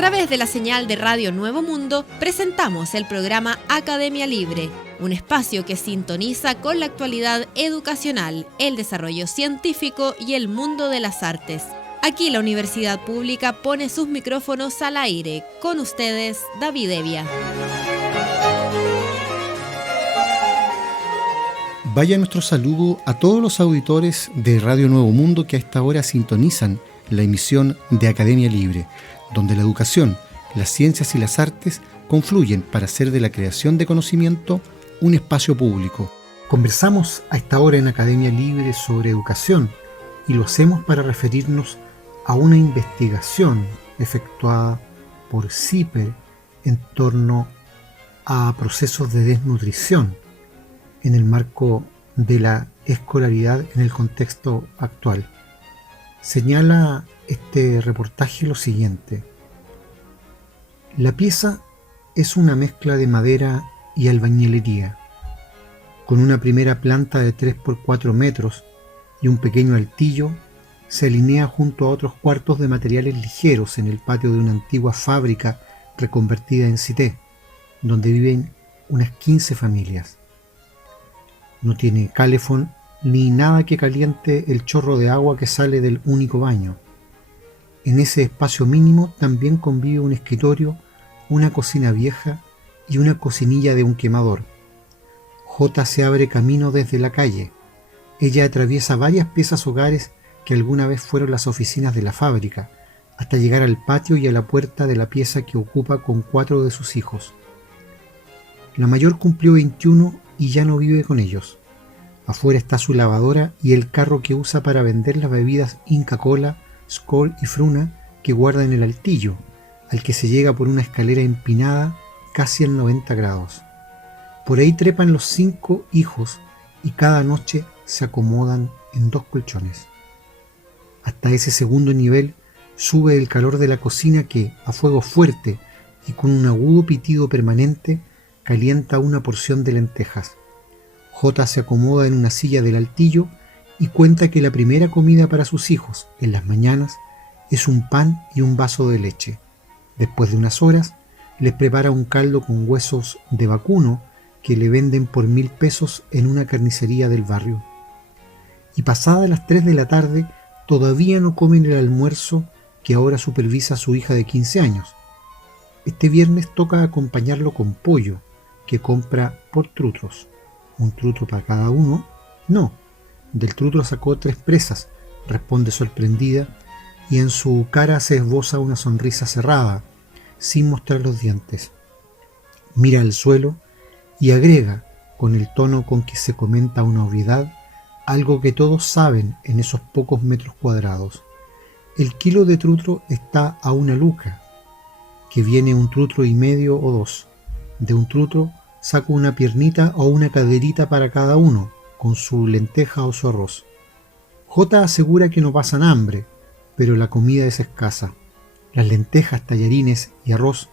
través de la señal de Radio Nuevo Mundo, presentamos el programa Academia Libre, un espacio que sintoniza con la actualidad educacional, el desarrollo científico y el mundo de las artes. Aquí la Universidad Pública pone sus micrófonos al aire. Con ustedes, David Evia. Vaya nuestro saludo a todos los auditores de Radio Nuevo Mundo que a esta hora sintonizan la emisión de Academia Libre, donde la educación, las ciencias y las artes confluyen para hacer de la creación de conocimiento un espacio público. Conversamos a esta hora en Academia Libre sobre educación y lo hacemos para referirnos a una investigación efectuada por CIPER en torno a procesos de desnutrición en el marco de la escolaridad en el contexto actual. Señala este reportaje lo siguiente: la pieza es una mezcla de madera y albañilería, con una primera planta de 3 por 4 metros y un pequeño altillo. Se alinea junto a otros cuartos de materiales ligeros en el patio de una antigua fábrica reconvertida en cité, donde viven unas 15 familias. No tiene calefón ni nada que caliente el chorro de agua que sale del único baño. En ese espacio mínimo también convive un escritorio, una cocina vieja y una cocinilla de un quemador. J se abre camino desde la calle. Ella atraviesa varias piezas hogares que alguna vez fueron las oficinas de la fábrica, hasta llegar al patio y a la puerta de la pieza que ocupa con 4 de sus hijos. La mayor cumplió 21 y ya no vive con ellos. Afuera está su lavadora y el carro que usa para vender las bebidas Inca Kola, Skol y Fruna que guarda en el altillo, al que se llega por una escalera empinada casi en 90 grados. Por ahí trepan los 5 hijos y cada noche se acomodan en 2 colchones. Hasta ese segundo nivel sube el calor de la cocina que, a fuego fuerte y con un agudo pitido permanente, calienta una porción de lentejas. J se acomoda en una silla del altillo y cuenta que la primera comida para sus hijos, en las mañanas, es un pan y un vaso de leche. Después de unas horas, les prepara un caldo con huesos de vacuno que le venden por 1.000 pesos en una carnicería del barrio. Y pasadas las 3 de la tarde, todavía no comen el almuerzo que ahora supervisa su hija de 15 años. Este viernes toca acompañarlo con pollo, que compra por trutros. ¿Un trutro para cada uno? No, del trutro sacó 3 presas, responde sorprendida, y en su cara se esboza una sonrisa cerrada, sin mostrar los dientes. Mira al suelo y agrega, con el tono con que se comenta una obviedad, algo que todos saben en esos pocos metros cuadrados. El kilo de trutro está a 1 luca, que viene 1,5 trutro o 2. De un trutro saco una piernita o una caderita para cada uno, con su lenteja o su arroz. J asegura que no pasan hambre, pero la comida es escasa. Las lentejas, tallarines y arroz,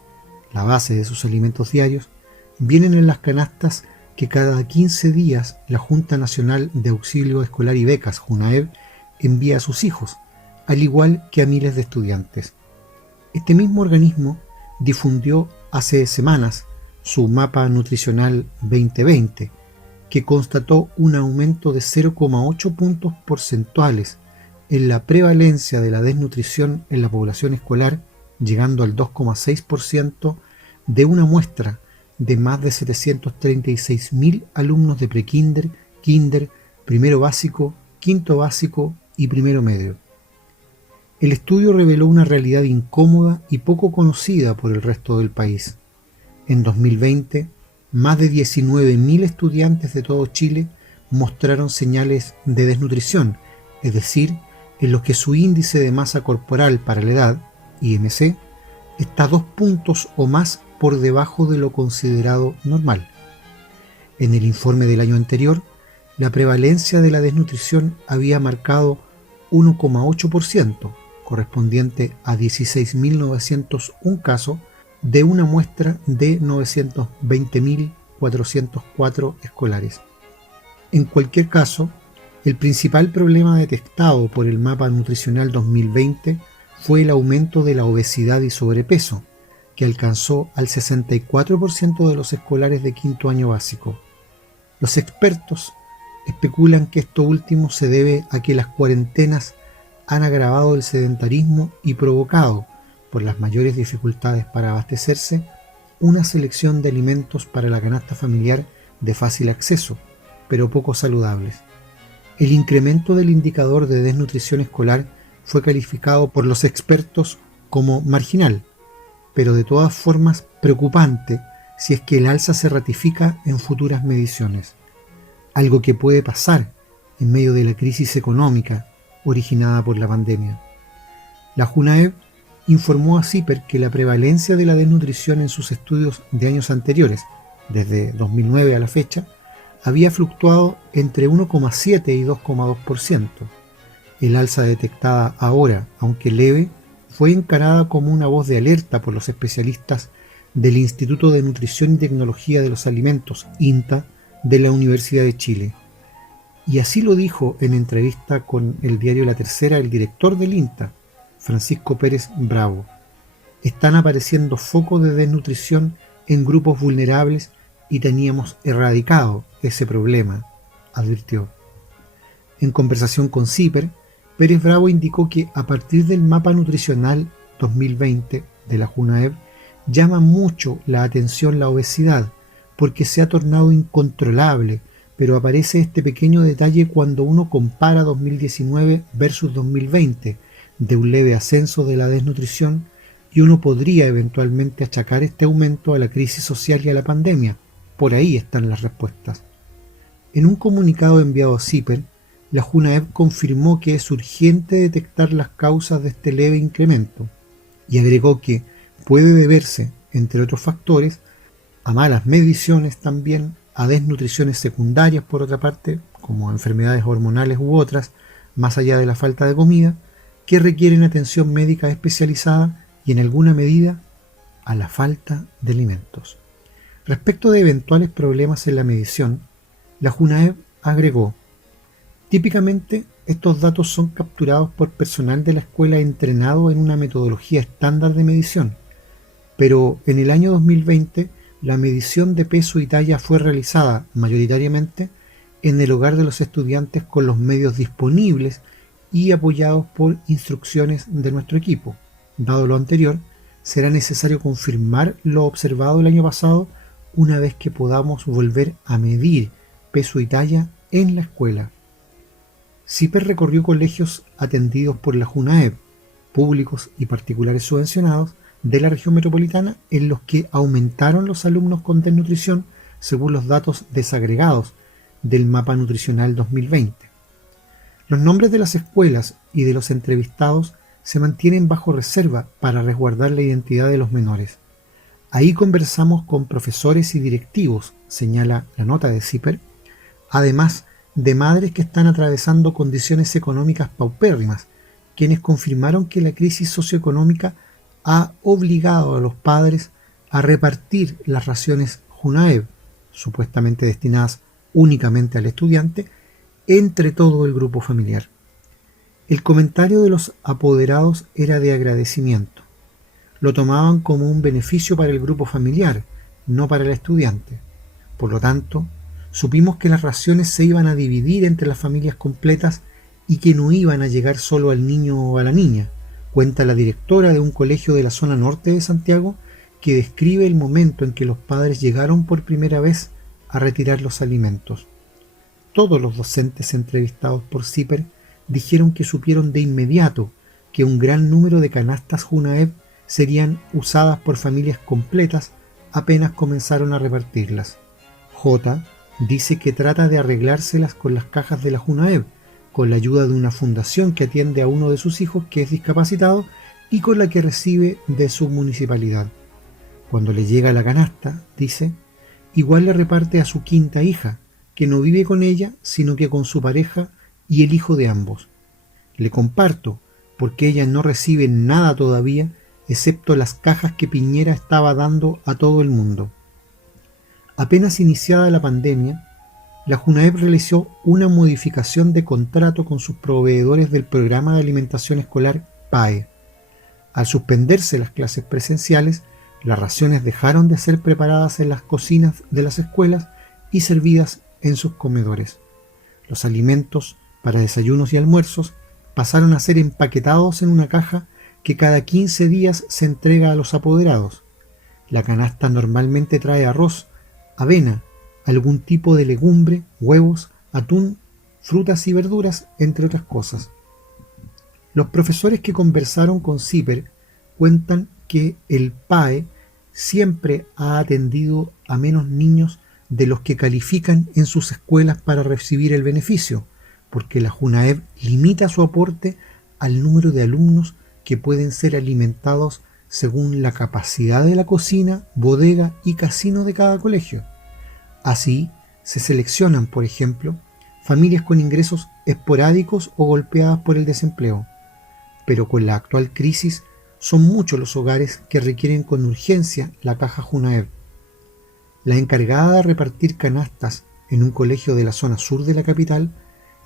la base de sus alimentos diarios, vienen en las canastas que cada 15 días la Junta Nacional de Auxilio Escolar y Becas, JUNAEB, envía a sus hijos, al igual que a miles de estudiantes. Este mismo organismo difundió hace semanas su Mapa Nutricional 2020, que constató un aumento de 0,8 puntos porcentuales en la prevalencia de la desnutrición en la población escolar, llegando al 2,6% de una muestra de más de 736.000 alumnos de prekinder, kinder, primero básico, quinto básico y primero medio. El estudio reveló una realidad incómoda y poco conocida por el resto del país. En 2020, más de 19.000 estudiantes de todo Chile mostraron señales de desnutrición, es decir, en los que su índice de masa corporal para la edad, IMC, está 2 puntos o más por debajo de lo considerado normal. En el informe del año anterior, la prevalencia de la desnutrición había marcado 1,8%, correspondiente a 16.901 casos de una muestra de 920.404 escolares. En cualquier caso, el principal problema detectado por el Mapa Nutricional 2020 fue el aumento de la obesidad y sobrepeso, que alcanzó al 64% de los escolares de quinto año básico. Los expertos especulan que esto último se debe a que las cuarentenas han agravado el sedentarismo y provocado, por las mayores dificultades para abastecerse, una selección de alimentos para la canasta familiar de fácil acceso, pero poco saludables. El incremento del indicador de desnutrición escolar fue calificado por los expertos como marginal, pero de todas formas preocupante si es que el alza se ratifica en futuras mediciones, algo que puede pasar en medio de la crisis económica originada por la pandemia. La JUNAEB informó a CIPER que la prevalencia de la desnutrición en sus estudios de años anteriores, desde 2009 a la fecha, había fluctuado entre 1,7 y 2,2%. El alza detectada ahora, aunque leve, fue encarada como una voz de alerta por los especialistas del Instituto de Nutrición y Tecnología de los Alimentos, INTA, de la Universidad de Chile. Y así lo dijo en entrevista con el diario La Tercera el director del INTA, Francisco Pérez Bravo. Están apareciendo focos de desnutrición en grupos vulnerables y teníamos erradicado ese problema, advirtió. En conversación con CIPER, Pérez Bravo indicó que a partir del mapa nutricional 2020 de la JUNAEB llama mucho la atención la obesidad porque se ha tornado incontrolable, pero aparece este pequeño detalle cuando uno compara 2019 versus 2020, de un leve ascenso de la desnutrición, y uno podría eventualmente achacar este aumento a la crisis social y a la pandemia. Por ahí están las respuestas. En un comunicado enviado a CIPER, la JUNAEB confirmó que es urgente detectar las causas de este leve incremento y agregó que puede deberse, entre otros factores, a malas mediciones también, a desnutriciones secundarias por otra parte, como enfermedades hormonales u otras, más allá de la falta de comida, que requieren atención médica especializada y en alguna medida a la falta de alimentos. Respecto de eventuales problemas en la medición, la JUNAEB agregó: típicamente estos datos son capturados por personal de la escuela entrenado en una metodología estándar de medición, pero en el año 2020 la medición de peso y talla fue realizada mayoritariamente en el hogar de los estudiantes con los medios disponibles y apoyados por instrucciones de nuestro equipo. Dado lo anterior, será necesario confirmar lo observado el año pasado una vez que podamos volver a medir peso y talla en la escuela. CIPER recorrió colegios atendidos por la JUNAEB, públicos y particulares subvencionados, de la región metropolitana, en los que aumentaron los alumnos con desnutrición según los datos desagregados del mapa nutricional 2020. Los nombres de las escuelas y de los entrevistados se mantienen bajo reserva para resguardar la identidad de los menores. Ahí conversamos con profesores y directivos, señala la nota de CIPER, además de madres que están atravesando condiciones económicas paupérrimas, quienes confirmaron que la crisis socioeconómica ha obligado a los padres a repartir las raciones JUNAEB, supuestamente destinadas únicamente al estudiante, entre todo el grupo familiar. El comentario de los apoderados era de agradecimiento. Lo tomaban como un beneficio para el grupo familiar, no para el estudiante. Por lo tanto, supimos que las raciones se iban a dividir entre las familias completas y que no iban a llegar solo al niño o a la niña, cuenta la directora de un colegio de la zona norte de Santiago, que describe el momento en que los padres llegaron por primera vez a retirar los alimentos. Todos los docentes entrevistados por CIPER dijeron que supieron de inmediato que un gran número de canastas JUNAEB serían usadas por familias completas apenas comenzaron a repartirlas. J dice que trata de arreglárselas con las cajas de la JUNAEB, con la ayuda de una fundación que atiende a uno de sus hijos que es discapacitado y con la que recibe de su municipalidad. Cuando le llega la canasta, dice, igual le reparte a su quinta hija, que no vive con ella, sino que con su pareja y el hijo de ambos. Le comparto, porque ella no recibe nada todavía, excepto las cajas que Piñera estaba dando a todo el mundo. Apenas iniciada la pandemia, la JUNAEB realizó una modificación de contrato con sus proveedores del programa de alimentación escolar PAE. Al suspenderse las clases presenciales, las raciones dejaron de ser preparadas en las cocinas de las escuelas y servidas en sus comedores. Los alimentos para desayunos y almuerzos pasaron a ser empaquetados en una caja que cada 15 días se entrega a los apoderados. La canasta normalmente trae arroz, avena, algún tipo de legumbre, huevos, atún, frutas y verduras, entre otras cosas. Los profesores que conversaron con CIPER cuentan que el PAE siempre ha atendido a menos niños de los que califican en sus escuelas para recibir el beneficio, porque la JUNAEB limita su aporte al número de alumnos que pueden ser alimentados según la capacidad de la cocina, bodega y casino de cada colegio. Así, se seleccionan, por ejemplo, familias con ingresos esporádicos o golpeadas por el desempleo. Pero con la actual crisis, son muchos los hogares que requieren con urgencia la caja JUNAEB. La encargada de repartir canastas en un colegio de la zona sur de la capital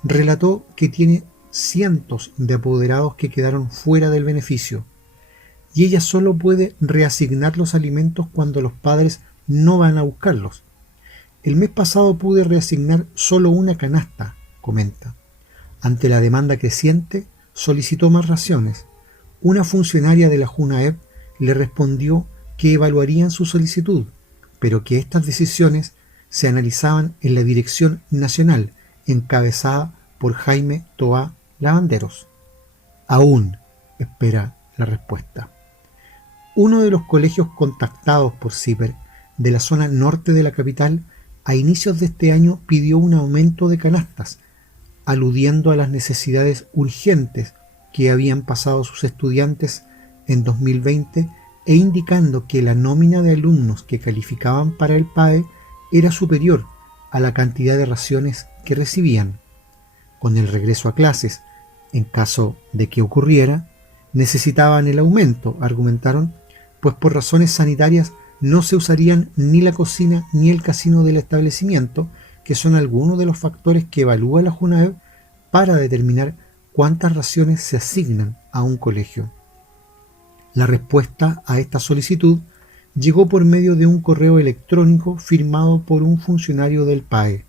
relató que tiene cientos de apoderados que quedaron fuera del beneficio, y ella solo puede reasignar los alimentos cuando los padres no van a buscarlos. El mes pasado pude reasignar solo una canasta, comenta. Ante la demanda creciente, solicitó más raciones. Una funcionaria de la JUNAEB le respondió que evaluarían su solicitud, pero que estas decisiones se analizaban en la Dirección Nacional, encabezada por Jaime Toá Lavanderos. Aún espera la respuesta. Uno de los colegios contactados por CIPER de la zona norte de la capital a inicios de este año pidió un aumento de canastas, aludiendo a las necesidades urgentes que habían pasado sus estudiantes en 2020 e indicando que la nómina de alumnos que calificaban para el PAE era superior a la cantidad de raciones que recibían. Con el regreso a clases, en caso de que ocurriera, necesitaban el aumento, argumentaron, pues por razones sanitarias no se usarían ni la cocina ni el casino del establecimiento, que son algunos de los factores que evalúa la JUNAEB para determinar cuántas raciones se asignan a un colegio. La respuesta a esta solicitud llegó por medio de un correo electrónico firmado por un funcionario del PAE.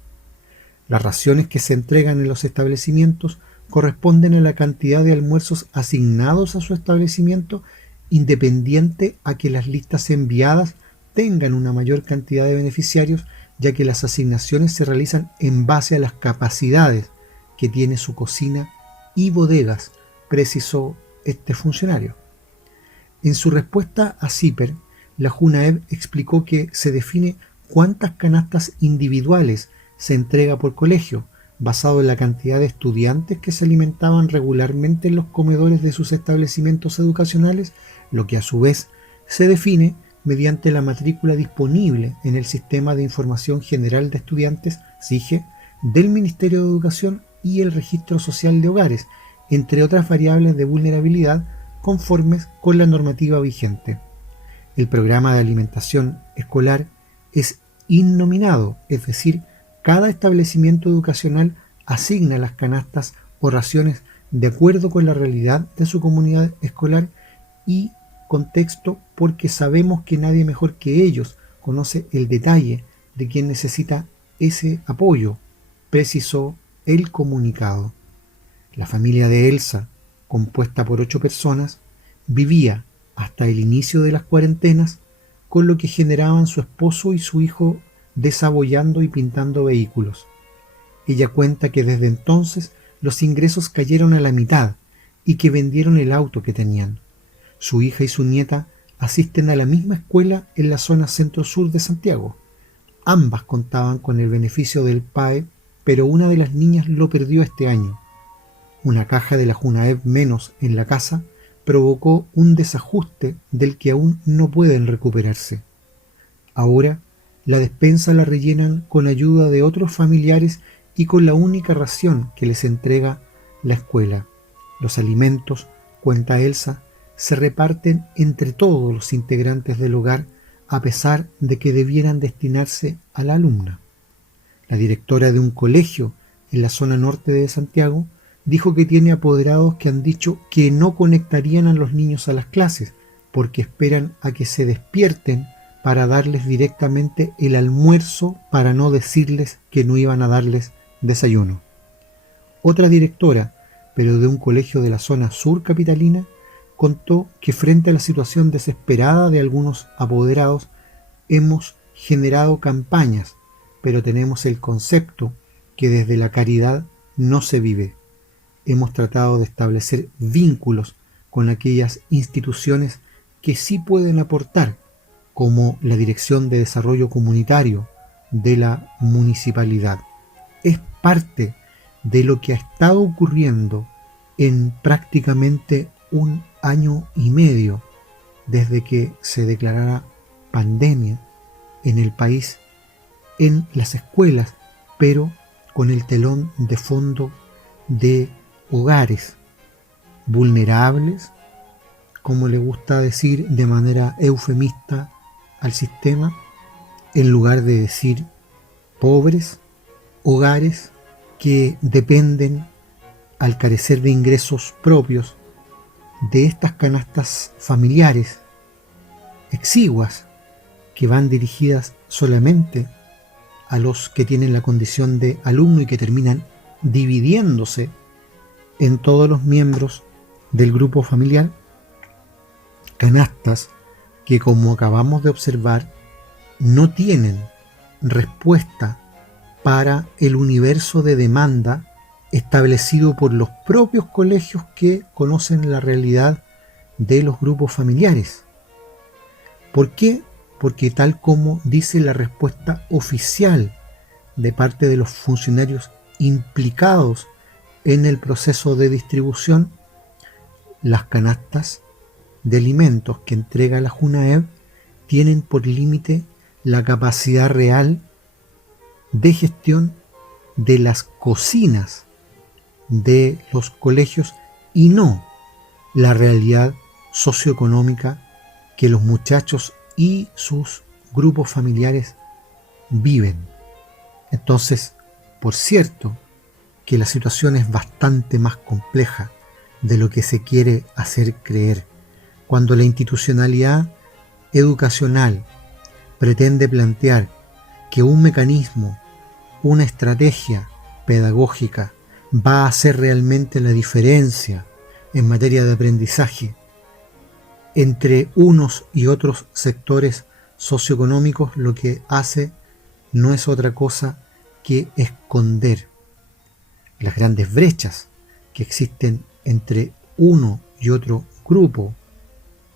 Las raciones que se entregan en los establecimientos corresponden a la cantidad de almuerzos asignados a su establecimiento, independiente a que las listas enviadas tengan una mayor cantidad de beneficiarios, ya que las asignaciones se realizan en base a las capacidades que tiene su cocina y bodegas, precisó este funcionario. En su respuesta a CIPER, la JUNAEB explicó que se define cuántas canastas individuales se entrega por colegio, basado en la cantidad de estudiantes que se alimentaban regularmente en los comedores de sus establecimientos educacionales, lo que a su vez se define mediante la matrícula disponible en el Sistema de Información General de Estudiantes, SIGE, del Ministerio de Educación y el Registro Social de Hogares, entre otras variables de vulnerabilidad conformes con la normativa vigente. El programa de alimentación escolar es innominado, es decir, cada establecimiento educacional asigna las canastas o raciones de acuerdo con la realidad de su comunidad escolar y contexto, porque sabemos que nadie mejor que ellos conoce el detalle de quien necesita ese apoyo, precisó el comunicado. La familia de Elsa, compuesta por 8 personas, vivía hasta el inicio de las cuarentenas con lo que generaban su esposo y su hijo desabollando y pintando vehículos. Ella cuenta que desde entonces los ingresos cayeron a la mitad y que vendieron el auto que tenían. Su hija y su nieta asisten a la misma escuela en la zona centro-sur de Santiago. Ambas contaban con el beneficio del PAE, pero una de las niñas lo perdió este año. Una caja de la JUNAEB menos en la casa provocó un desajuste del que aún no pueden recuperarse. Ahora, la despensa la rellenan con ayuda de otros familiares y con la única ración que les entrega la escuela. Los alimentos, cuenta Elsa, se reparten entre todos los integrantes del hogar a pesar de que debieran destinarse a la alumna. La directora de un colegio en la zona norte de Santiago dijo que tiene apoderados que han dicho que no conectarían a los niños a las clases porque esperan a que se despierten para darles directamente el almuerzo, para no decirles que no iban a darles desayuno. Otra directora, pero de un colegio de la zona sur capitalina, contó que frente a la situación desesperada de algunos apoderados hemos generado campañas, pero tenemos el concepto que desde la caridad no se vive. Hemos tratado de establecer vínculos con aquellas instituciones que sí pueden aportar, como la Dirección de Desarrollo Comunitario de la municipalidad. Es parte de lo que ha estado ocurriendo en prácticamente un año y medio desde que se declarara pandemia en el país, en las escuelas, pero con el telón de fondo de hogares vulnerables, como le gusta decir de manera eufemista al sistema, en lugar de decir pobres, hogares que dependen, al carecer de ingresos propios, de estas canastas familiares exiguas que van dirigidas solamente a los que tienen la condición de alumno y que terminan dividiéndose en todos los miembros del grupo familiar, canastas que, como acabamos de observar, no tienen respuesta para el universo de demanda establecido por los propios colegios que conocen la realidad de los grupos familiares. ¿Por qué? Porque tal como dice la respuesta oficial de parte de los funcionarios implicados en el proceso de distribución, las canastas de alimentos que entrega la JUNAEV tienen por límite la capacidad real de gestión de las cocinas de los colegios y no la realidad socioeconómica que los muchachos y sus grupos familiares viven. Entonces, por cierto, que la situación es bastante más compleja de lo que se quiere hacer creer. Cuando la institucionalidad educacional pretende plantear que un mecanismo, una estrategia pedagógica va a hacer realmente la diferencia en materia de aprendizaje entre unos y otros sectores socioeconómicos, lo que hace no es otra cosa que esconder las grandes brechas que existen entre uno y otro grupo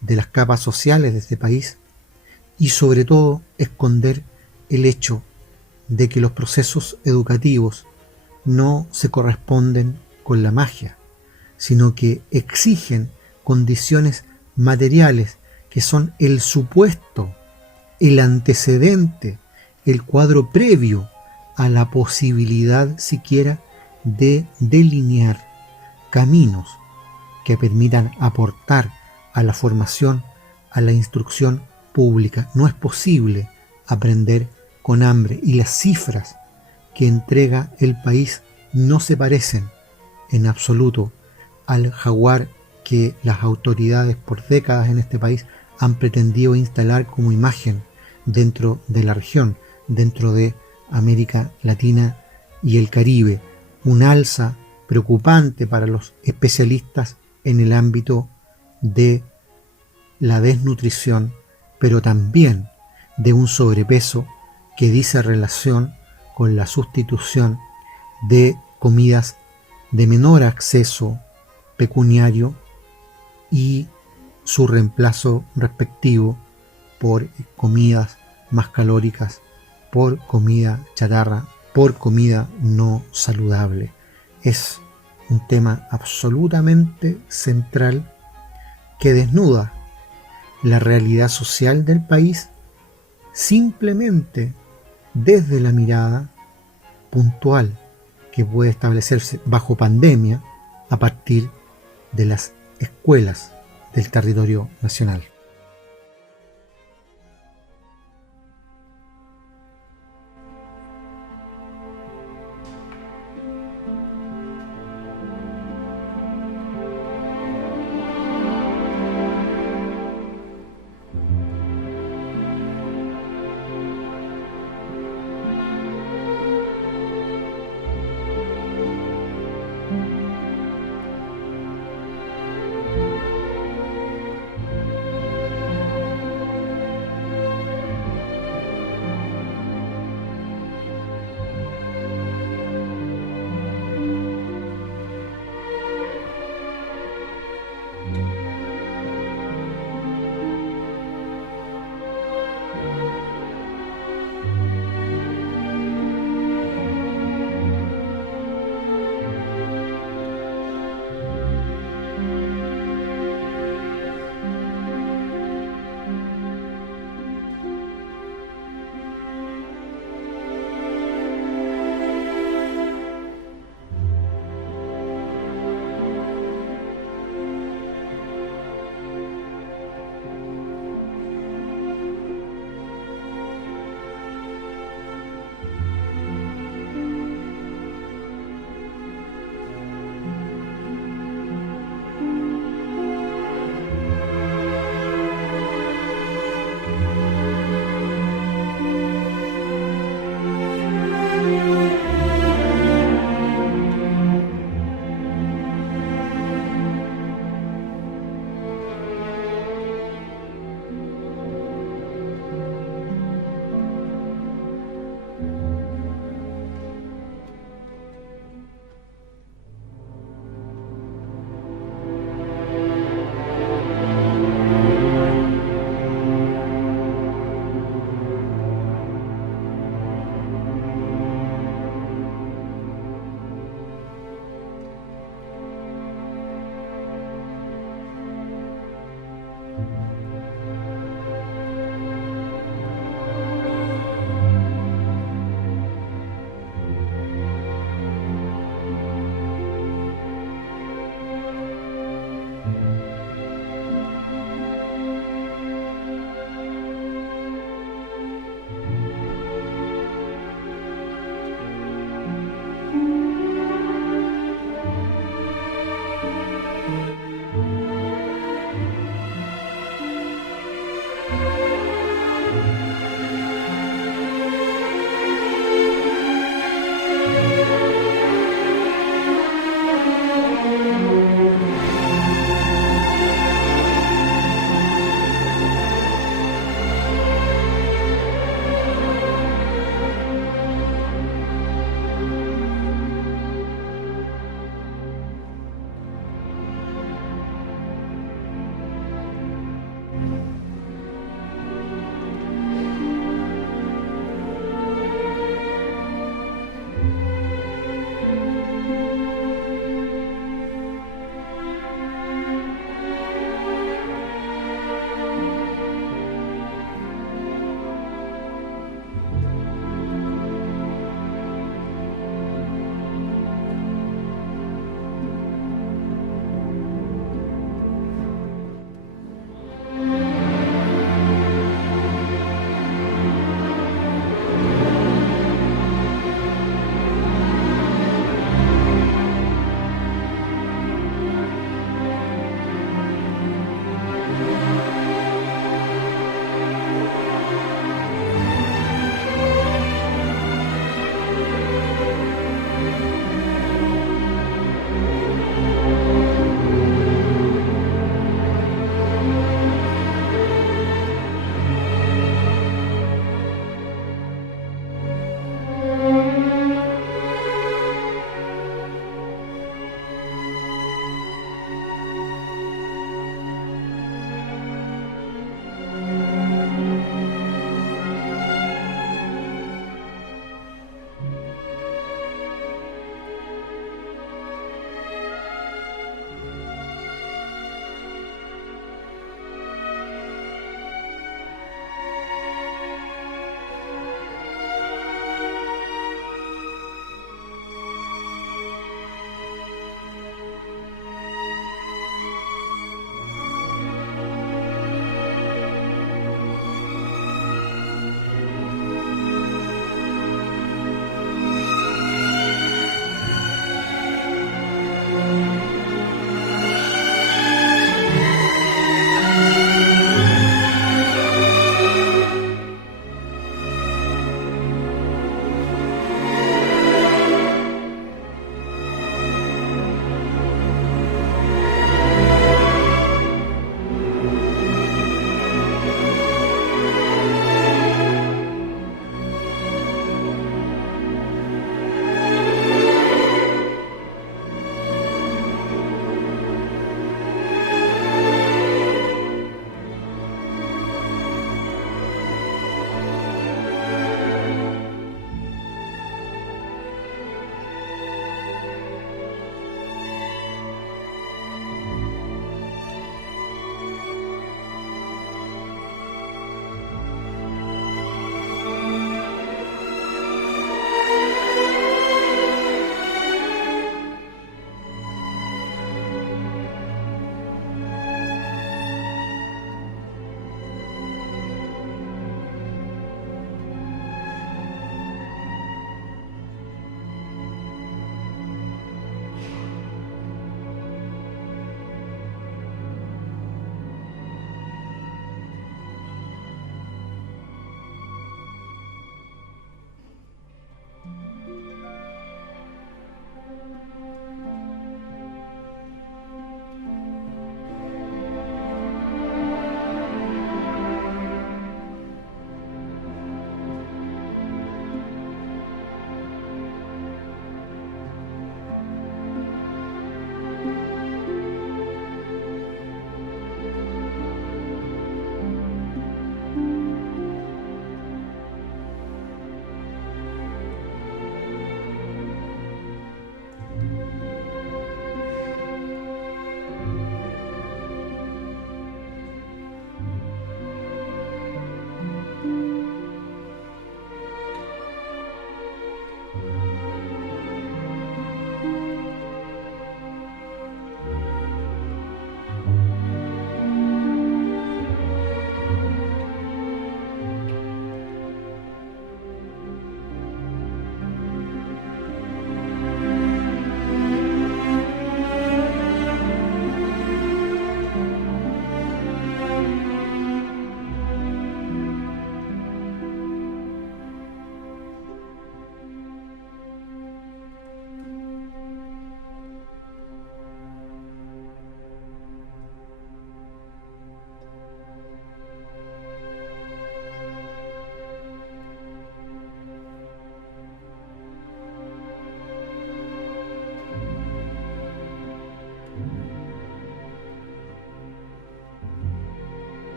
de las capas sociales de este país y sobre todo esconder el hecho de que los procesos educativos no se corresponden con la magia, sino que exigen condiciones materiales que son el supuesto, el antecedente, el cuadro previo a la posibilidad siquiera de delinear caminos que permitan aportar a la formación, a la instrucción pública. No es posible aprender con hambre y las cifras que entrega el país no se parecen en absoluto al jaguar que las autoridades por décadas en este país han pretendido instalar como imagen dentro de la región, dentro de América Latina y el Caribe. Un alza preocupante para los especialistas en el ámbito de la desnutrición, pero también de un sobrepeso que dice relación con la sustitución de comidas de menor acceso pecuniario y su reemplazo respectivo por comidas más calóricas, por comida chatarra, por comida no saludable. Es un tema absolutamente central que desnuda la realidad social del país simplemente desde la mirada puntual que puede establecerse bajo pandemia a partir de las escuelas del territorio nacional.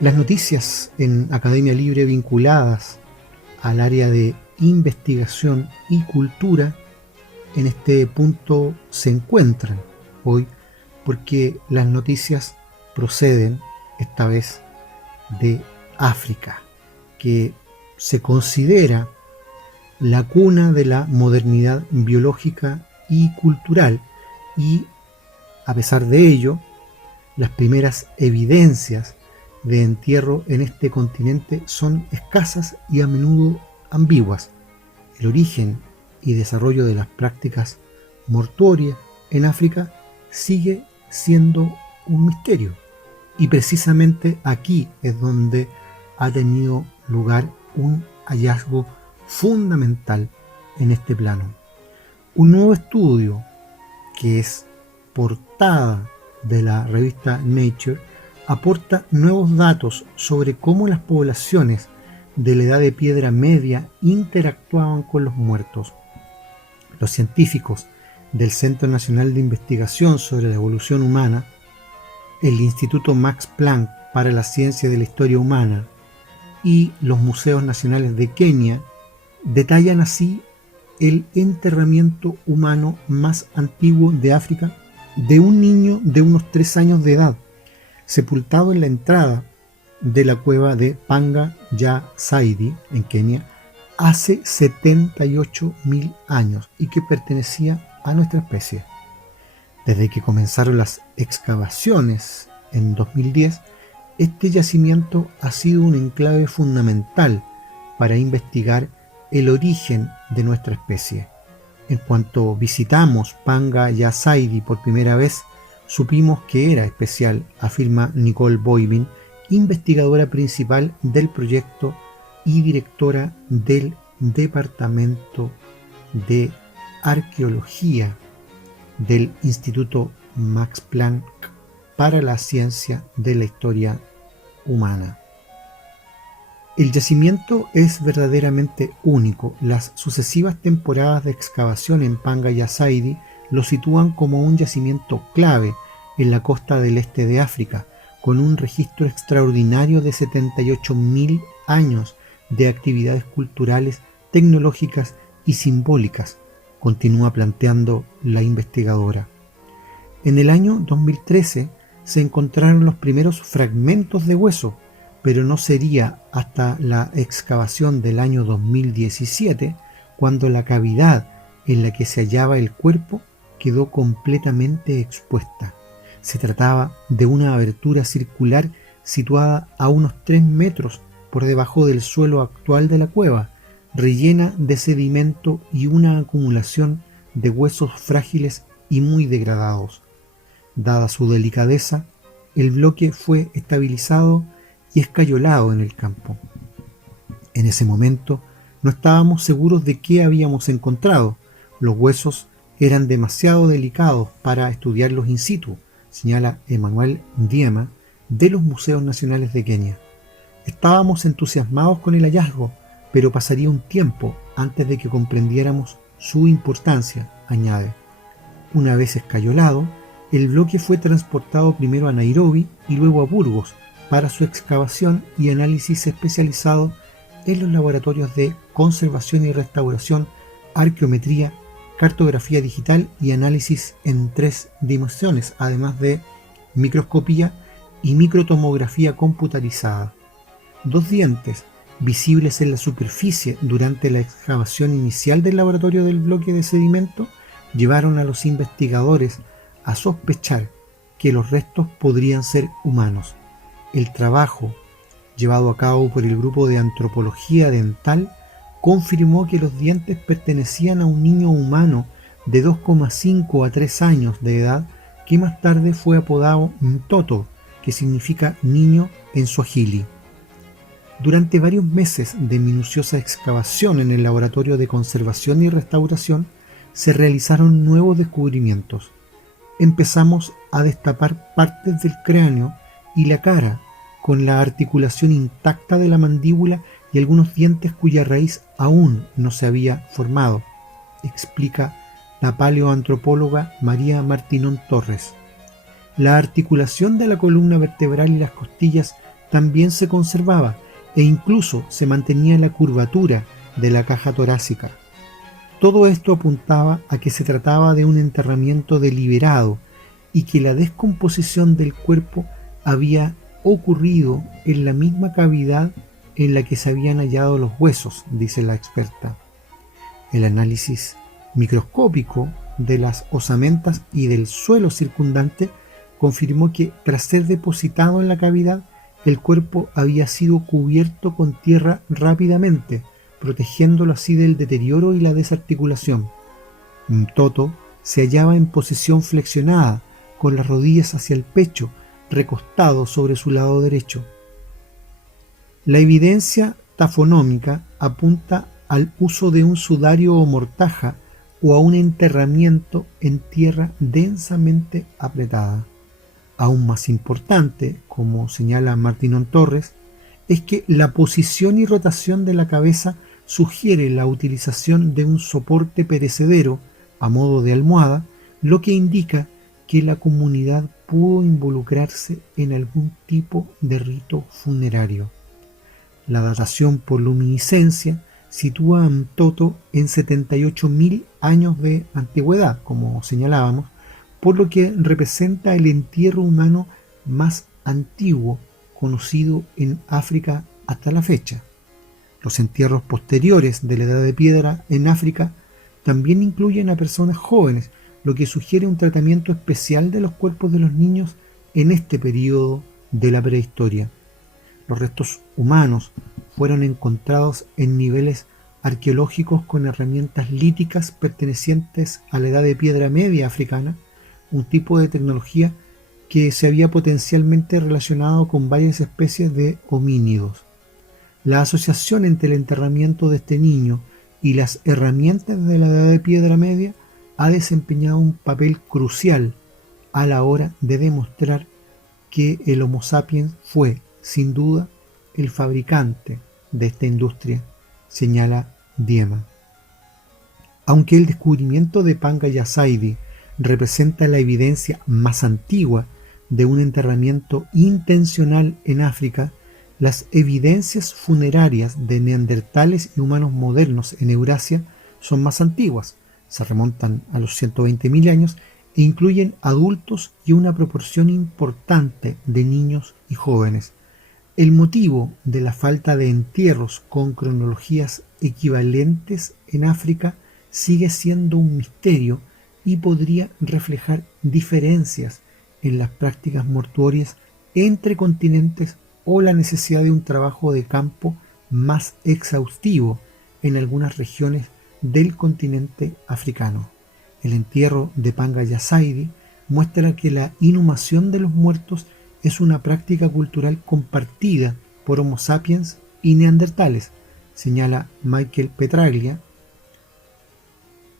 Las noticias en Academia Libre vinculadas al área de investigación y cultura en este punto se encuentran hoy porque las noticias proceden esta vez de África, que se considera la cuna de la modernidad biológica y cultural, y a pesar de ello, las primeras evidencias de entierro en este continente son escasas y a menudo ambiguas. El origen y desarrollo de las prácticas mortuorias en África sigue siendo un misterio, y precisamente aquí es donde ha tenido lugar un hallazgo fundamental en este plano. Un nuevo estudio, que es portada de la revista Nature, aporta nuevos datos sobre cómo las poblaciones de la Edad de Piedra Media interactuaban con los muertos. Los científicos del Centro Nacional de Investigación sobre la Evolución Humana, el Instituto Max Planck para la Ciencia de la Historia Humana y los Museos Nacionales de Kenia detallan así el enterramiento humano más antiguo de África de un niño de unos 3 años de edad, sepultado en la entrada de la cueva de Panga Ya Saidi, en Kenia, hace 78.000 años y que pertenecía a nuestra especie. Desde que comenzaron las excavaciones en 2010, este yacimiento ha sido un enclave fundamental para investigar el origen de nuestra especie. En cuanto visitamos Panga Ya Saidi por primera vez, supimos que era especial, afirma Nicole Boivin, investigadora principal del proyecto y directora del Departamento de Arqueología del Instituto Max Planck para la Ciencia de la Historia Humana. El yacimiento es verdaderamente único. Las sucesivas temporadas de excavación en Panga Ya Saidi lo sitúan como un yacimiento clave en la costa del este de África, con un registro extraordinario de 78.000 años de actividades culturales, tecnológicas y simbólicas, continúa planteando la investigadora. En el año 2013 se encontraron los primeros fragmentos de hueso, pero no sería hasta la excavación del año 2017 cuando la cavidad en la que se hallaba el cuerpo quedó completamente expuesta. Se trataba de una abertura circular situada a unos 3 metros por debajo del suelo actual de la cueva, rellena de sedimento y una acumulación de huesos frágiles y muy degradados. Dada su delicadeza, el bloque fue estabilizado y escayolado en el campo. En ese momento no estábamos seguros de qué habíamos encontrado. Los huesos eran demasiado delicados para estudiarlos in situ, señala Emmanuel Ndiema de los Museos Nacionales de Kenia. Estábamos entusiasmados con el hallazgo, pero pasaría un tiempo antes de que comprendiéramos su importancia, añade. Una vez escayolado, el bloque fue transportado primero a Nairobi y luego a Burgos para su excavación y análisis especializado en los laboratorios de conservación y restauración, arqueometría, cartografía digital y análisis en 3 dimensiones, además de microscopía y microtomografía computarizada. 2 dientes visibles en la superficie durante la excavación inicial del laboratorio del bloque de sedimento llevaron a los investigadores a sospechar que los restos podrían ser humanos. El trabajo llevado a cabo por el grupo de antropología dental confirmó que los dientes pertenecían a un niño humano de 2,5 a 3 años de edad que más tarde fue apodado Mtoto, que significa niño en suajili. Durante varios meses de minuciosa excavación en el laboratorio de conservación y restauración se realizaron nuevos descubrimientos. Empezamos a destapar partes del cráneo y la cara con la articulación intacta de la mandíbula y algunos dientes cuya raíz aún no se había formado, explica la paleoantropóloga María Martinón Torres. La articulación de la columna vertebral y las costillas también se conservaba e incluso se mantenía la curvatura de la caja torácica. Todo esto apuntaba a que se trataba de un enterramiento deliberado y que la descomposición del cuerpo había ocurrido en la misma cavidad en la que se habían hallado los huesos, dice la experta. El análisis microscópico de las osamentas y del suelo circundante confirmó que tras ser depositado en la cavidad, el cuerpo había sido cubierto con tierra rápidamente, protegiéndolo así del deterioro y la desarticulación. Mtoto se hallaba en posición flexionada, con las rodillas hacia el pecho, recostado sobre su lado derecho. La evidencia tafonómica apunta al uso de un sudario o mortaja o a un enterramiento en tierra densamente apretada. Aún más importante, como señala Martinón Torres, es que la posición y rotación de la cabeza sugiere la utilización de un soporte perecedero a modo de almohada, lo que indica que la comunidad pudo involucrarse en algún tipo de rito funerario. La datación por luminiscencia sitúa a Mtoto en 78.000 años de antigüedad, como señalábamos, por lo que representa el entierro humano más antiguo conocido en África hasta la fecha. Los entierros posteriores de la Edad de Piedra en África también incluyen a personas jóvenes, lo que sugiere un tratamiento especial de los cuerpos de los niños en este periodo de la prehistoria. Los restos humanos fueron encontrados en niveles arqueológicos con herramientas líticas pertenecientes a la Edad de Piedra Media africana, un tipo de tecnología que se había potencialmente relacionado con varias especies de homínidos. La asociación entre el enterramiento de este niño y las herramientas de la Edad de Piedra Media ha desempeñado un papel crucial a la hora de demostrar que el Homo sapiens fue, sin duda, el fabricante de esta industria, señala Diema. Aunque el descubrimiento de Panga Yasaidi representa la evidencia más antigua de un enterramiento intencional en África, las evidencias funerarias de neandertales y humanos modernos en Eurasia son más antiguas, se remontan a los 120.000 años e incluyen adultos y una proporción importante de niños y jóvenes. El motivo de la falta de entierros con cronologías equivalentes en África sigue siendo un misterio y podría reflejar diferencias en las prácticas mortuorias entre continentes o la necesidad de un trabajo de campo más exhaustivo en algunas regiones del continente africano. El entierro de Panga Yasaidi muestra que la inhumación de los muertos es una práctica cultural compartida por Homo sapiens y neandertales, señala Michael Petraglia.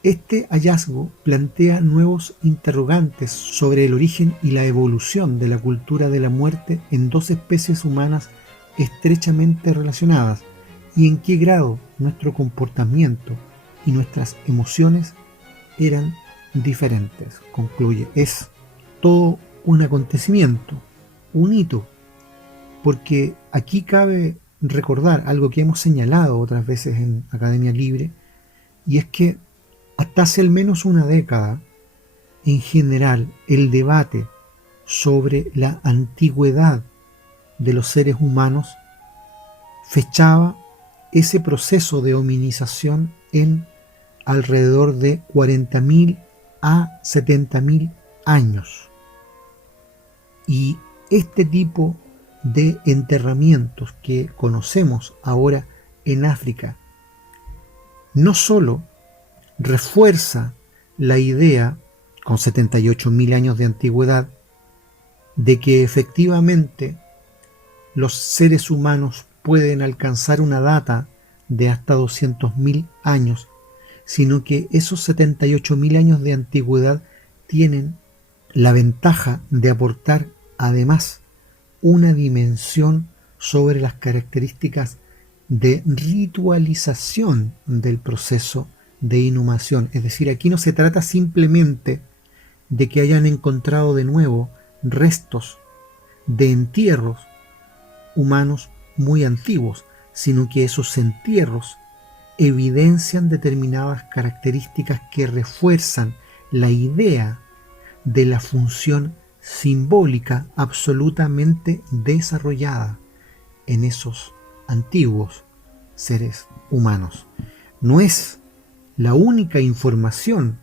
Este hallazgo plantea nuevos interrogantes sobre el origen y la evolución de la cultura de la muerte en dos especies humanas estrechamente relacionadas y en qué grado nuestro comportamiento y nuestras emociones eran diferentes. Concluye, es todo un acontecimiento, un hito, porque aquí cabe recordar algo que hemos señalado otras veces en Academia Libre, y es que hasta hace al menos una década, en general, el debate sobre la antigüedad de los seres humanos fechaba ese proceso de hominización en alrededor de 40.000 a 70.000 años. Y este tipo de enterramientos que conocemos ahora en África no solo refuerza la idea, con 78.000 años de antigüedad, de que efectivamente los seres humanos pueden alcanzar una data de hasta 200.000 años, sino que esos 78.000 años de antigüedad tienen la ventaja de aportar además una dimensión sobre las características de ritualización del proceso de inhumación. Es decir, aquí no se trata simplemente de que hayan encontrado de nuevo restos de entierros humanos muy antiguos, sino que esos entierros evidencian determinadas características que refuerzan la idea de la función simbólica absolutamente desarrollada en esos antiguos seres humanos. No es la única información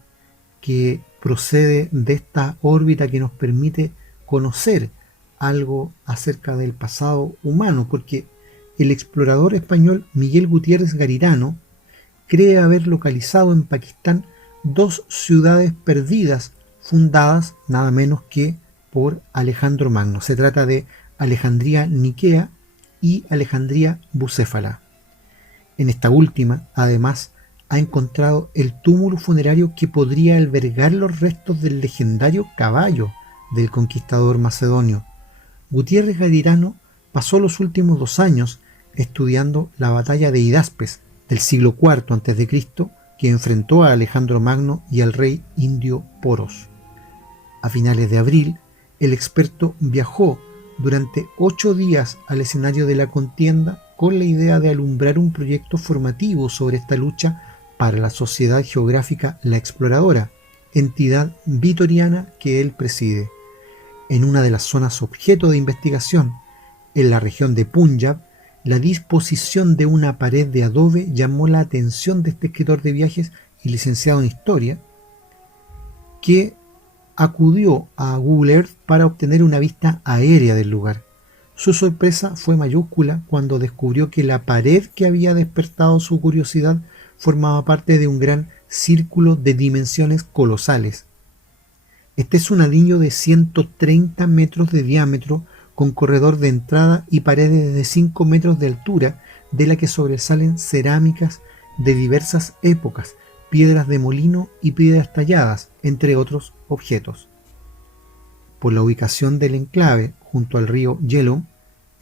que procede de esta órbita que nos permite conocer algo acerca del pasado humano, porque el explorador español Miguel Gutiérrez Garitano cree haber localizado en Pakistán 2 ciudades perdidas fundadas nada menos que por Alejandro Magno. Se trata de Alejandría Niquea y Alejandría Bucéfala. En esta última, además, ha encontrado el túmulo funerario que podría albergar los restos del legendario caballo del conquistador macedonio. Gutiérrez Garitano pasó los últimos 2 años estudiando la batalla de Hidaspes del siglo IV a.C., que enfrentó a Alejandro Magno y al rey indio Poros. A finales de abril, el experto viajó durante 8 días al escenario de la contienda con la idea de alumbrar un proyecto formativo sobre esta lucha para la Sociedad Geográfica La Exploradora, entidad vitoriana que él preside. En una de las zonas objeto de investigación, en la región de Punjab, la disposición de una pared de adobe llamó la atención de este escritor de viajes y licenciado en historia, que acudió a Google Earth para obtener una vista aérea del lugar. Su sorpresa fue mayúscula cuando descubrió que la pared que había despertado su curiosidad formaba parte de un gran círculo de dimensiones colosales. Este es un anillo de 130 metros de diámetro con corredor de entrada y paredes de 5 metros de altura, de la que sobresalen cerámicas de diversas épocas, piedras de molino y piedras talladas, entre otros objetos. Por la ubicación del enclave junto al río Jhelum,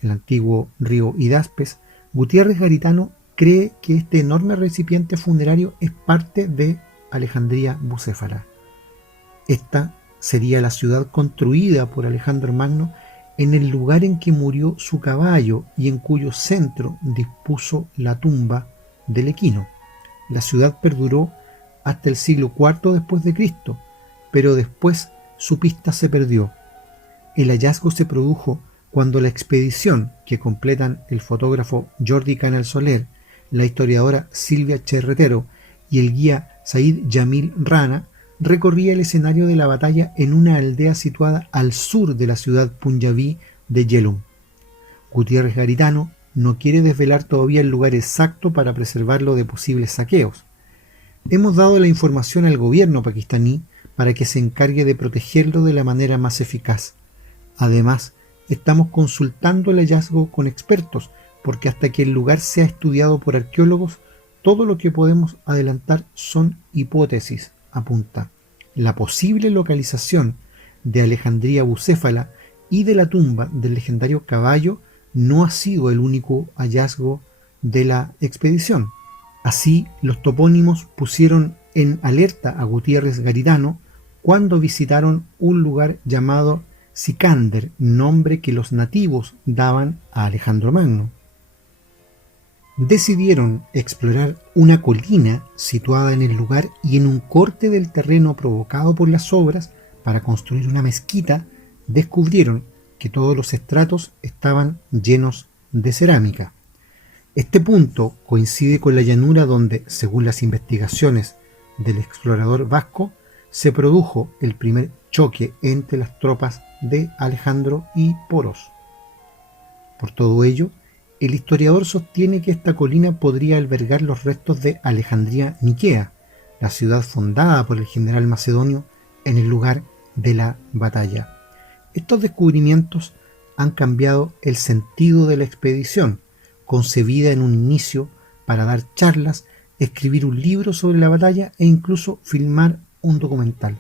el antiguo río Hidaspes, Gutiérrez Garitano cree que este enorme recipiente funerario es parte de Alejandría Bucéfala. Esta sería la ciudad construida por Alejandro Magno en el lugar en que murió su caballo y en cuyo centro dispuso la tumba del equino. La ciudad perduró hasta el siglo IV después de Cristo, pero después su pista se perdió. El hallazgo se produjo cuando la expedición que completan el fotógrafo Jordi Canal Soler, la historiadora Silvia Cherretero y el guía Said Jamil Rana recorría el escenario de la batalla en una aldea situada al sur de la ciudad punjabí de Jhelum. Gutiérrez Garitano no quiere desvelar todavía el lugar exacto para preservarlo de posibles saqueos. Hemos dado la información al gobierno pakistaní para que se encargue de protegerlo de la manera más eficaz. Además, estamos consultando el hallazgo con expertos, porque hasta que el lugar sea estudiado por arqueólogos, todo lo que podemos adelantar son hipótesis, apunta. La posible localización de Alejandría Bucéfala y de la tumba del legendario caballo no ha sido el único hallazgo de la expedición. Así, los topónimos pusieron en alerta a Gutiérrez Garitano cuando visitaron un lugar llamado Sikander, nombre que los nativos daban a Alejandro Magno. Decidieron explorar una colina situada en el lugar y en un corte del terreno provocado por las obras para construir una mezquita, descubrieron que todos los estratos estaban llenos de cerámica. Este punto coincide con la llanura donde, según las investigaciones del explorador vasco, se produjo el primer choque entre las tropas de Alejandro y Poros. Por todo ello, el historiador sostiene que esta colina podría albergar los restos de Alejandría Niquea, la ciudad fundada por el general macedonio en el lugar de la batalla. Estos descubrimientos han cambiado el sentido de la expedición, concebida en un inicio para dar charlas, escribir un libro sobre la batalla e incluso filmar un documental.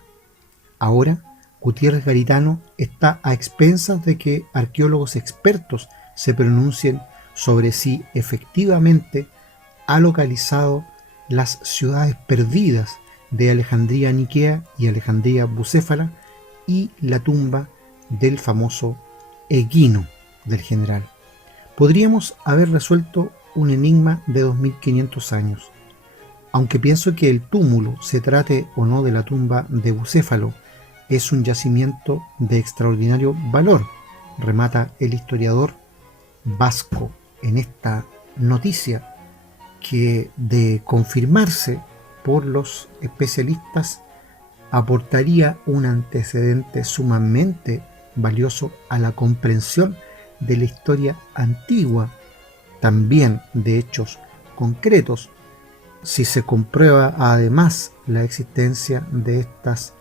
Ahora, Gutiérrez Garitano está a expensas de que arqueólogos expertos se pronuncien sobre si efectivamente ha localizado las ciudades perdidas de Alejandría Niquea y Alejandría Bucéfala y la tumba del famoso equino del general. podríamos haber resuelto un enigma de 2500 años. Aunque pienso que el túmulo, se trate o no de la tumba de Bucéfalo, es un yacimiento de extraordinario valor, remata el historiador vasco en esta noticia, que de confirmarse por los especialistas aportaría un antecedente sumamente valioso a la comprensión de la historia antigua, también de hechos concretos, si se comprueba además la existencia de estas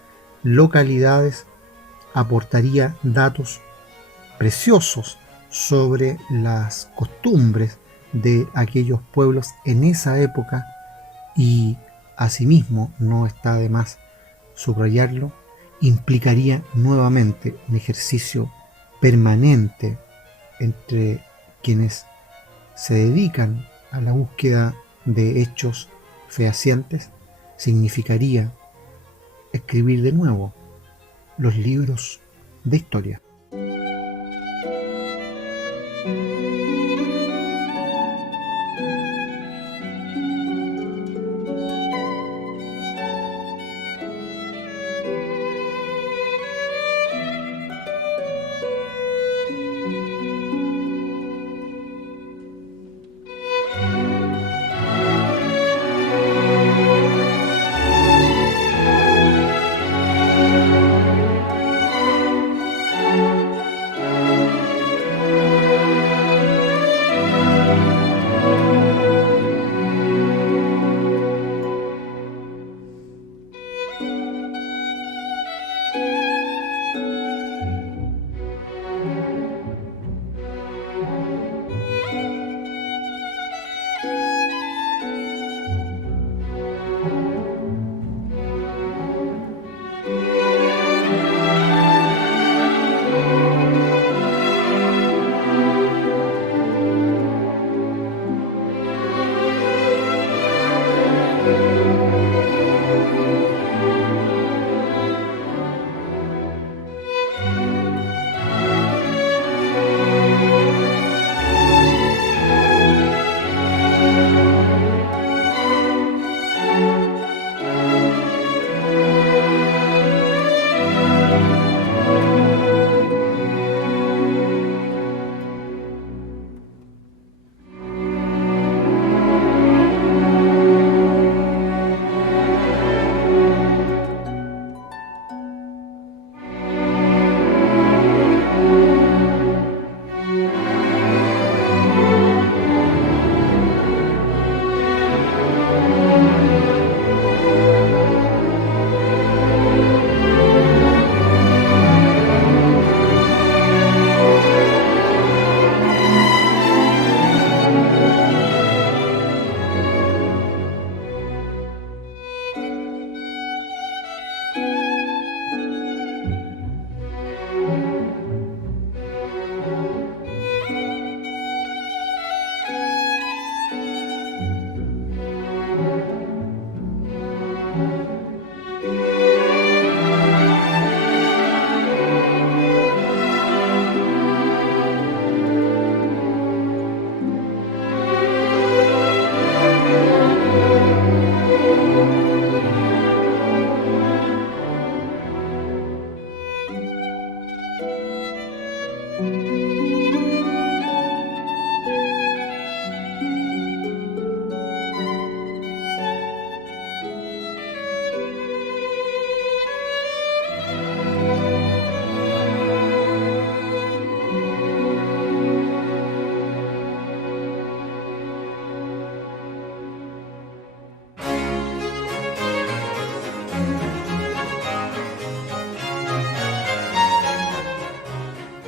localidades, aportaría datos preciosos sobre las costumbres de aquellos pueblos en esa época y asimismo, no está de más subrayarlo, implicaría nuevamente un ejercicio permanente entre quienes se dedican a la búsqueda de hechos fehacientes. Significaría escribir de nuevo los libros de historia.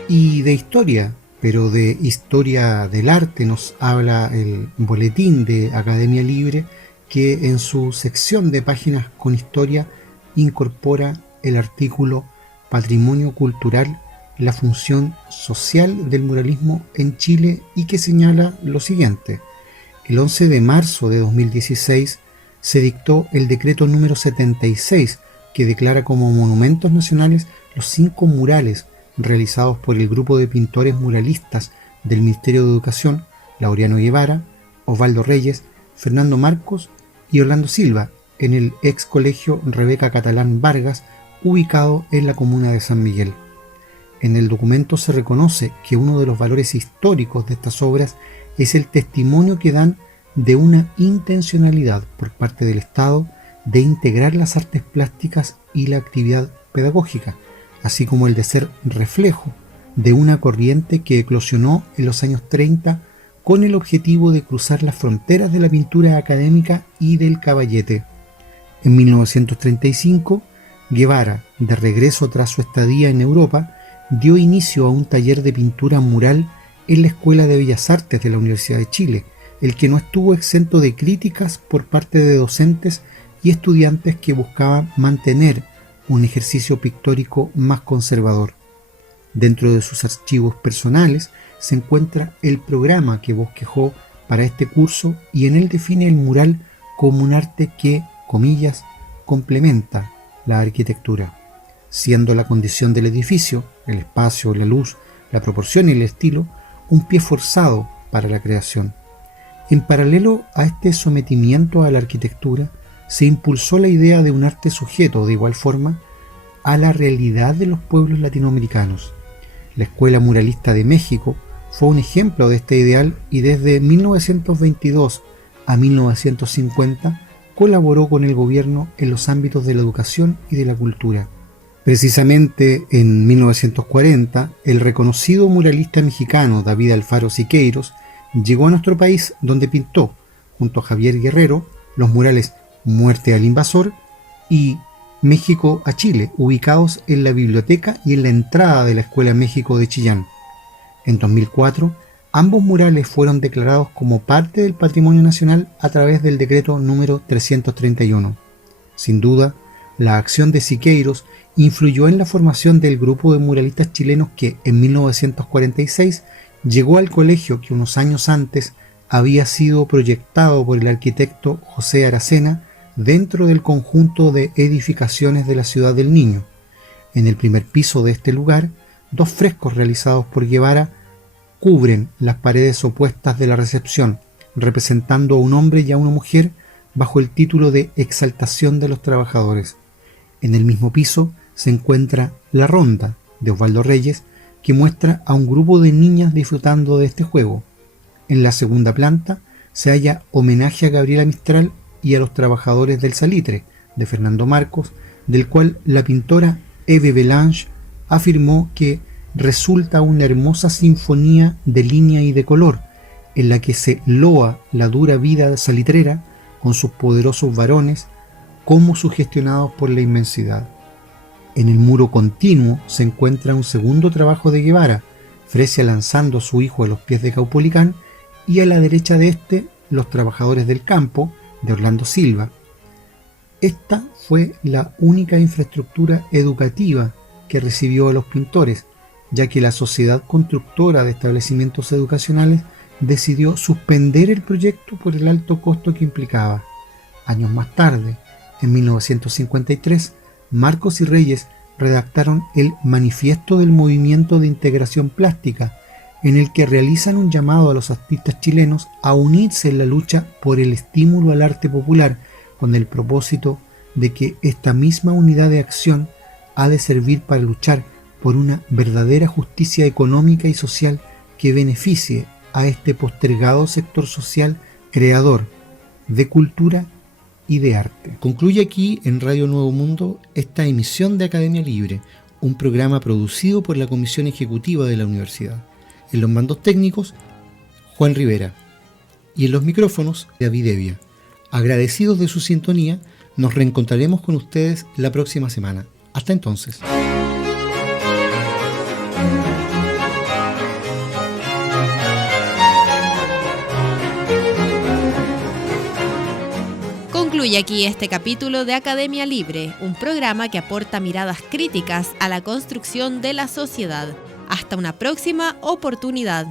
Y de historia, pero de historia del arte nos habla el boletín de Academia Libre, que en su sección de páginas con historia incorpora el artículo Patrimonio Cultural, la función social del muralismo en Chile, y que señala lo siguiente: el 11 de marzo de 2016 se dictó el decreto número 76, que declara como monumentos nacionales los 5 murales realizados por el grupo de pintores muralistas del Ministerio de Educación, Laureano Guevara, Osvaldo Reyes, Fernando Marcos y Orlando Silva, en el ex colegio Rebeca Catalán Vargas, ubicado en la comuna de San Miguel. En el documento se reconoce que uno de los valores históricos de estas obras es el testimonio que dan de una intencionalidad por parte del Estado de integrar las artes plásticas y la actividad pedagógica, así como el de ser reflejo de una corriente que eclosionó en los años 30 con el objetivo de cruzar las fronteras de la pintura académica y del caballete. En 1935, Guevara, de regreso tras su estadía en Europa, dio inicio a un taller de pintura mural en la Escuela de Bellas Artes de la Universidad de Chile, el que no estuvo exento de críticas por parte de docentes y estudiantes que buscaban mantener un ejercicio pictórico más conservador. Dentro de sus archivos personales se encuentra el programa que bosquejó para este curso y en él define el mural como un arte que, comillas, complementa la arquitectura, siendo la condición del edificio, el espacio, la luz, la proporción y el estilo, un pie forzado para la creación. En paralelo a este sometimiento a la arquitectura, se impulsó la idea de un arte sujeto de igual forma a la realidad de los pueblos latinoamericanos. La Escuela Muralista de México fue un ejemplo de este ideal y desde 1922 a 1950 colaboró con el gobierno en los ámbitos de la educación y de la cultura. Precisamente en 1940, el reconocido muralista mexicano David Alfaro Siqueiros llegó a nuestro país, donde pintó, junto a Javier Guerrero, los murales Muerte al Invasor y México a Chile, ubicados en la biblioteca y en la entrada de la Escuela México de Chillán. En 2004, ambos murales fueron declarados como parte del Patrimonio Nacional a través del decreto número 331. Sin duda, la acción de Siqueiros influyó en la formación del grupo de muralistas chilenos que, en 1946, llegó al colegio que unos años antes había sido proyectado por el arquitecto José Aracena dentro del conjunto de edificaciones de la Ciudad del Niño. En el primer piso de este lugar, 2 frescos realizados por Guevara cubren las paredes opuestas de la recepción, representando a un hombre y a una mujer bajo el título de Exaltación de los Trabajadores. En el mismo piso se encuentra La Ronda, de Osvaldo Reyes, que muestra a un grupo de niñas disfrutando de este juego. En la segunda planta se halla Homenaje a Gabriela Mistral y a los Trabajadores del Salitre, de Fernando Marcos, del cual la pintora Eve Belange afirmó que resulta una hermosa sinfonía de línea y de color, en la que se loa la dura vida salitrera con sus poderosos varones, como sugestionados por la inmensidad. En el muro continuo se encuentra un segundo trabajo de Guevara, Fresia lanzando a su hijo a los pies de Caupolicán, y a la derecha de este, Los Trabajadores del Campo, de Orlando Silva. Esta fue la única infraestructura educativa que recibió a los pintores, ya que la sociedad constructora de establecimientos educacionales decidió suspender el proyecto por el alto costo que implicaba. Años más tarde, en 1953, Marcos y Reyes redactaron el Manifiesto del Movimiento de Integración Plástica, en el que realizan un llamado a los artistas chilenos a unirse en la lucha por el estímulo al arte popular, con el propósito de que esta misma unidad de acción ha de servir para luchar por una verdadera justicia económica y social que beneficie a este postergado sector social creador de cultura y de arte. Concluye aquí en Radio Nuevo Mundo esta emisión de Academia Libre, un programa producido por la Comisión Ejecutiva de la Universidad. En los mandos técnicos, Juan Rivera, y en los micrófonos, David Evia. Agradecidos de su sintonía, nos reencontraremos con ustedes la próxima semana. Hasta entonces. Concluye aquí este capítulo de Academia Libre, un programa que aporta miradas críticas a la construcción de la sociedad. Hasta una próxima oportunidad.